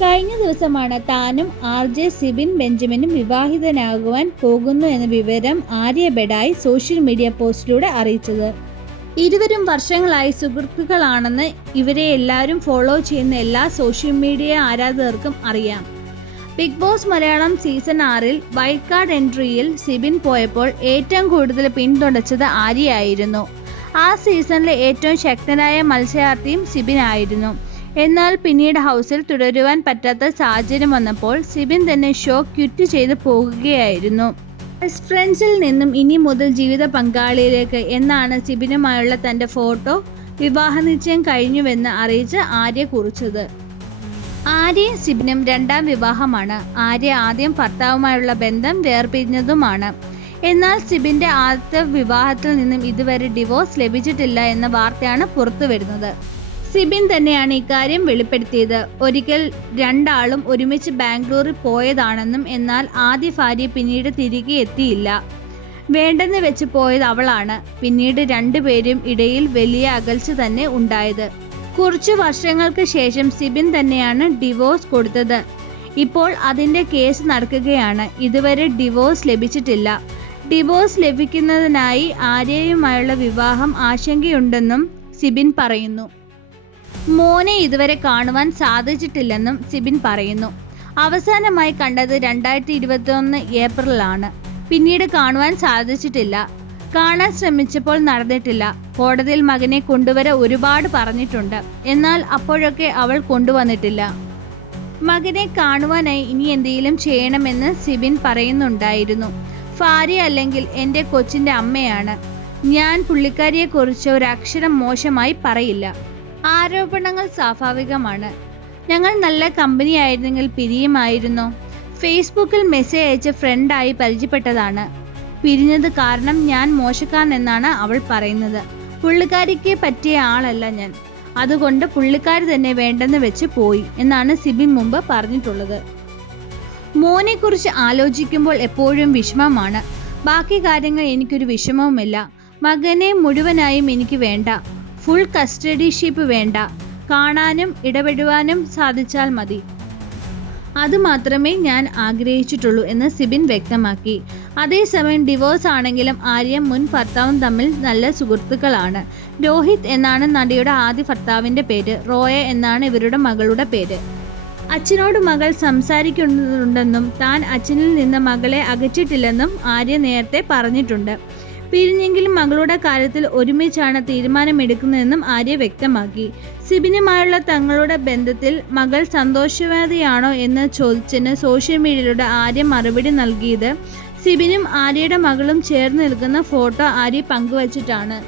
കഴിഞ്ഞ ദിവസമാണ് താനും RJ സിബിൻ ബെഞ്ചമിനും വിവാഹിതനാകുവാൻ പോകുന്നു എന്ന വിവരം ആര്യ ബെഡായി സോഷ്യൽ മീഡിയ പോസ്റ്റിലൂടെ അറിയിച്ചത്. ഇരുവരും വർഷങ്ങളായി സുഹൃത്തുക്കളാണെന്ന് ഇവരെ എല്ലാവരും ഫോളോ ചെയ്യുന്ന എല്ലാ സോഷ്യൽ മീഡിയ ആരാധകർക്കും അറിയാം. ബിഗ് ബോസ് മലയാളം സീസൺ 6-ൽ വൈൽഡ് കാർഡ് എൻട്രിയിൽ സിബിൻ പോയപ്പോൾ ഏറ്റവും കൂടുതൽ പിന്തുണച്ചത് ആര്യയായിരുന്നു. ആ സീസണിലെ ഏറ്റവും ശക്തനായ മത്സരാർത്ഥിയും സിബിൻ ആയിരുന്നു. എന്നാൽ പിന്നീട് ഹൗസിൽ തുടരുവാൻ പറ്റാത്ത സാഹചര്യം വന്നപ്പോൾ സിബിൻ തന്നെ ഷോ ക്വിറ്റ് ചെയ്ത് പോകുകയായിരുന്നു. ബെസ്റ്റ് ഫ്രണ്ട്സിൽ നിന്നും ഇനി മുതൽ ജീവിത പങ്കാളിയിലേക്ക് എന്നാണ് സിബിനുമായുള്ള തൻ്റെ ഫോട്ടോ വിവാഹ നിശ്ചയം കഴിഞ്ഞുവെന്ന് അറിയിച്ച് ആര്യ കുറിച്ചത്. ആര്യയും സിബിനും രണ്ടാം വിവാഹമാണ്. ആര്യ ആദ്യം ഭർത്താവുമായുള്ള ബന്ധം വേർപിരിഞ്ഞതുമാണ്. എന്നാൽ സിബിൻ്റെ ആദ്യത്തെ വിവാഹത്തിൽ നിന്നും ഇതുവരെ ഡിവോഴ്സ് ലഭിച്ചിട്ടില്ല എന്ന വാർത്തയാണ് പുറത്തു വരുന്നത്. സിബിൻ തന്നെയാണ് ഇക്കാര്യം വെളിപ്പെടുത്തിയത്. ഒരിക്കൽ രണ്ടാളും ഒരുമിച്ച് ബാംഗ്ലൂരിൽ പോയതാണെന്നും എന്നാൽ ആദ്യ ഭാര്യ പിന്നീട് തിരികെ എത്തിയില്ല. വേണ്ടെന്ന് വെച്ച് പോയത് അവളാണ്. പിന്നീട് രണ്ടുപേരും ഇടയിൽ വലിയ അകൽച്ച തന്നെ ഉണ്ടായത്. കുറച്ചു വർഷങ്ങൾക്ക് ശേഷം സിബിൻ തന്നെയാണ് ഡിവോഴ്സ് കൊടുത്തത്. ഇപ്പോൾ അതിൻ്റെ കേസ് നടക്കുകയാണ്. ഇതുവരെ ഡിവോഴ്സ് ലഭിച്ചിട്ടില്ല. ഡിവോഴ്സ് ലഭിക്കുന്നതിനായി ആര്യയുമായുള്ള വിവാഹം ആശങ്കയുണ്ടെന്നും സിബിൻ പറയുന്നു. മോനെ ഇതുവരെ കാണുവാൻ സാധിച്ചിട്ടില്ലെന്നും സിബിൻ പറയുന്നു. അവസാനമായി കണ്ടത് 2021 ഏപ്രിലാണ്. പിന്നീട് കാണുവാൻ സാധിച്ചിട്ടില്ല. കാണാൻ ശ്രമിച്ചപ്പോൾ നടന്നിട്ടില്ല. കോടതിയിൽ മകനെ കൊണ്ടുവരെ ഒരുപാട് പറഞ്ഞിട്ടുണ്ട്. എന്നാൽ അപ്പോഴൊക്കെ അവൾ കൊണ്ടുവന്നിട്ടില്ല. മകനെ കാണുവാനായി ഇനി എന്തെങ്കിലും ചെയ്യണമെന്ന് സിബിൻ പറയുന്നുണ്ടായിരുന്നു. ഭാര്യ അല്ലെങ്കിൽ എൻ്റെ കൊച്ചിൻ്റെ അമ്മയാണ് ഞാൻ. പുള്ളിക്കാരിയെക്കുറിച്ച് ഒരക്ഷരം മോശമായി പറയില്ല. ആരോപണങ്ങൾ സ്വാഭാവികമാണ്. ഞങ്ങൾ നല്ല കമ്പനിയായിരുന്നെങ്കിൽ പിരിയുമായിരുന്നോ? ഫേസ്ബുക്കിൽ മെസ്സേജ് അയച്ച് ഫ്രണ്ടായി പരിചയപ്പെട്ടതാണ്. പിരിഞ്ഞത് കാരണം ഞാൻ മോശക്കാരനെന്നാണ് അവൾ പറയുന്നത്. പുള്ളിക്കാരിക്ക് പറ്റിയ ആളല്ല ഞാൻ. അതുകൊണ്ട് പുള്ളിക്കാരി തന്നെ വേണ്ടെന്ന് വെച്ച് പോയി എന്നാണ് സിബിൻ മുമ്പ് പറഞ്ഞിട്ടുള്ളത്. മോനെക്കുറിച്ച് ആലോചിക്കുമ്പോൾ എപ്പോഴും വിഷമമാണ്. ബാക്കി കാര്യങ്ങൾ എനിക്കൊരു വിഷമവുമില്ല. മകനെ മുഴുവനായും എനിക്ക് വേണ്ട. ഫുൾ കസ്റ്റഡിഷിപ്പ് വേണ്ട. കാണാനും ഇടപെടുവാനും സാധിച്ചാൽ മതി. അതുമാത്രമേ ഞാൻ ആഗ്രഹിച്ചിട്ടുള്ളൂ എന്ന് സിബിൻ വ്യക്തമാക്കി. അതേസമയം ഡിവോഴ്സ് ആണെങ്കിലും ആര്യയും മുൻ ഭർത്താവും തമ്മിൽ നല്ല സുഹൃത്തുക്കളാണ്. രോഹിത് എന്നാണ് നടിയുടെ ആദ്യ ഭർത്താവിൻ്റെ പേര്. റോയ എന്നാണ് ഇവരുടെ മകളുടെ പേര്. അച്ഛനോട് മകൾ സംസാരിക്കുന്നുണ്ടെന്നും താൻ അച്ഛനിൽ നിന്ന് മകളെ അകറ്റിട്ടില്ലെന്നും ആര്യ നേരത്തെ പറഞ്ഞിട്ടുണ്ട്. പിരിഞ്ഞെങ്കിലും മകളുടെ കാര്യത്തിൽ ഒരുമിച്ചാണ് തീരുമാനമെടുക്കുന്നതെന്നും ആര്യ വ്യക്തമാക്കി. സിബിനുമായുള്ള തങ്ങളുടെ ബന്ധത്തിൽ മകൾ സന്തോഷവതിയാണോ എന്ന് ചോദിച്ചതിന് സോഷ്യൽ മീഡിയയിലൂടെ ആര്യ മറുപടി നൽകിയത് സിബിനും ആര്യയുടെ മകളും ചേർന്ന് നിൽക്കുന്ന ഫോട്ടോ ആര്യ പങ്കുവച്ചിട്ടാണ്.